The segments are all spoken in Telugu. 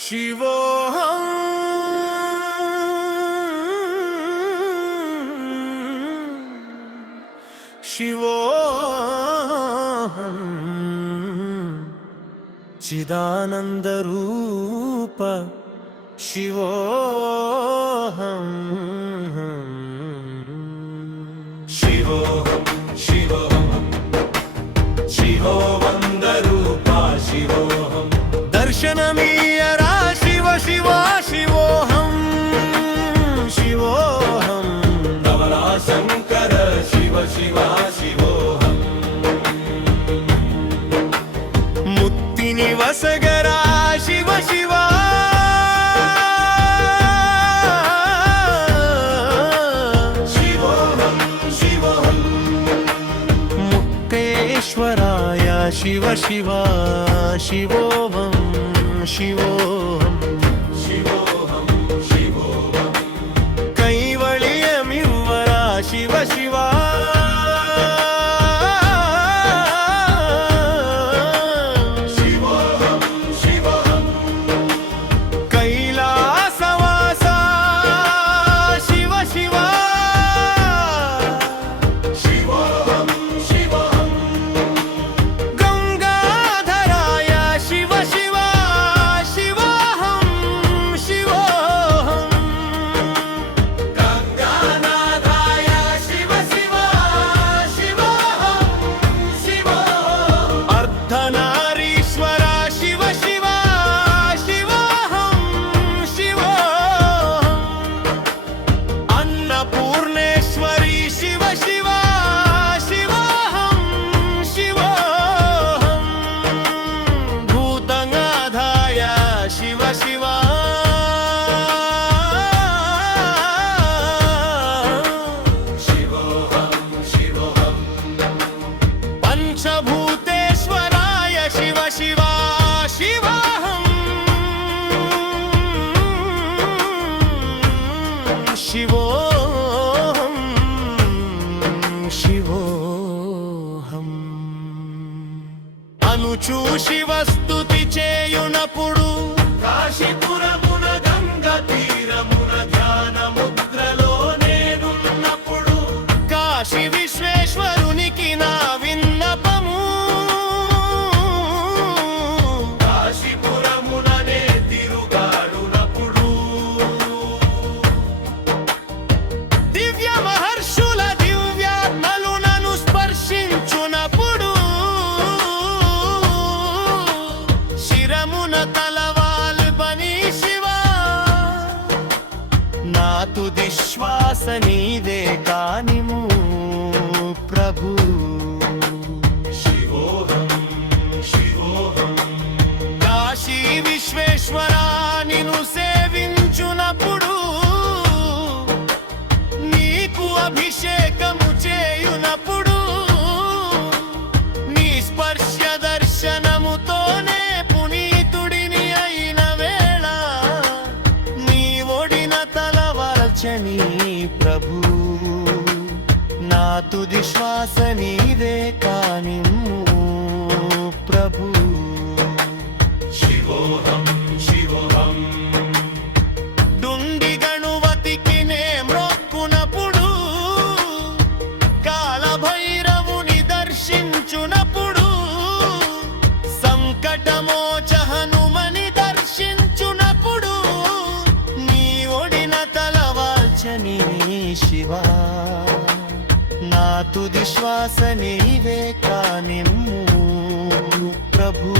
శివోహం శివోహం చిదానందరూప శివోహం శివోహం శివోహం శివోవందరూప శివోహం దర్శనమీయరా శివ శివ శివోహం శివోహం ధవళా శంకర శివ శివ శివోహం ముక్తిని వసగరా శివ శివ శివోహం శివోహం ముక్తేశ్వరాయ శివ శివ శివోహం శివోహం శివోహం శివోహం కైవల్యమివ్వరా శివ శివ శివోహం శివోహం కైలాసవాస శివ శివ శివోహం శివోహం గంగాధరాయ శివ శివ శివోహం శివోహం గంగానాథాయ శివ శివ శివోహం శివోహం అర్ధనారీశ్వర శివ శివ శివోహం శివోహం అన్నపూర్ణేశ్వరి శివ శివ శివోహం శివోహం భూతనాథాయ శివ శివ శివోహం శివోహం పంచభూతేశ్వరాయ శివ శివ శివోహం శివోహం శివోహం అనుచూ శివస్తుతి చేయునప్పుడు కాశీపురమున గంగ తీరమున ధ్యాన ముద్రలో నేనున్నప్పుడు కాశీ విశ్వేశ్వరునికి నా విన్నపము కాశీపురముననే తిరుగాడునప్పుడు దివ్య మహర్షుల దివ్యాత్మలు నన్ను స్పర్శించునప్పుడు శిరమున తలవాల్బని శివ నా తుది శ్వాస నీదే కానిము ప్రభు శివోహం శివోహం కాశీ విశ్వేశ్వరా నిన్ను సేవించునప్పుడు నీకు అభిషేకము చేయునప్పుడు నీ స్పర్శ దర్శనముతోనే పునీతుడిని అయిన వేళ నీ ఒడిన తలవాల్చని ప్రభు నా తుది శ్వాస నీదే కానిమ్ము ప్రభు శివోహం శివోహం డుండి గణువతికి నే మ్రొక్కునప్పుడు కాలభైరవుని దర్శించునప్పుడు సంకటమోచ హనుమని దర్శించునప్పుడు నీ ఒడిన తలవాల్చని శివ నా తుది శ్వాస నీవే కానిమ్ము ప్రభు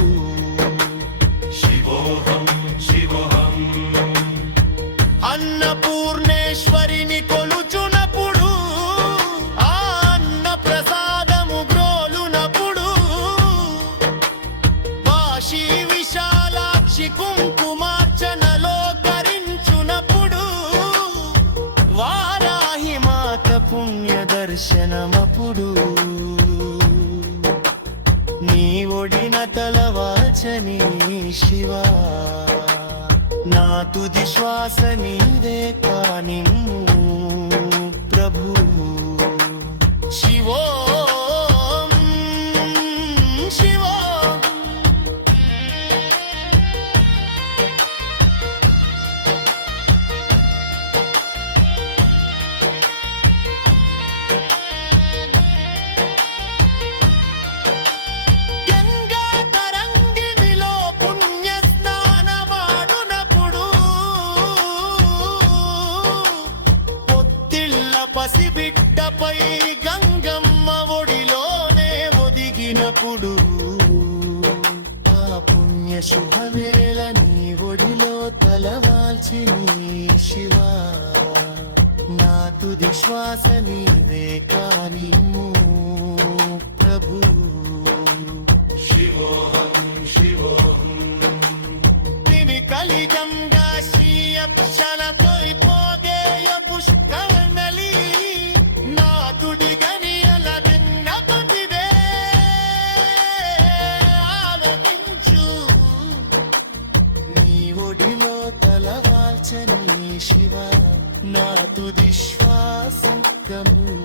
శివోహం శివోహం అన్నపూర్ణేశ్వరిని కొలుచునప్పుడు ఆ అన్న ప్రసాదము గ్రోలునప్పుడు వాషి విశాలాక్షి కుంకుమార్చనలో కరించునప్పుడు వారాహి మాత పుణ్య దర్శనమప్పుడు నీ ఒడిన తలవాల్చని శివ నా తుది శ్వాస నీదే కానిమ్ము ప్రభు శివోం శివోం ఉన్నప్పుడు ఆ పుణ్య శుభవేళ నీ ఒడిలో తలవాల్చి నీ శివా నా తుది శ్వాస నీవే కానిమ్ము ప్రభు తిని కలిగంగా శ్రీయ క్షణతోయ్ పోగేయ పుష్కరణలి నా తుడి గనియల భిన్నపతిదే ఆలోచించు నీ ఒడిలో తలవాల్చని శివ నా తుది శ్వాస గమ్ము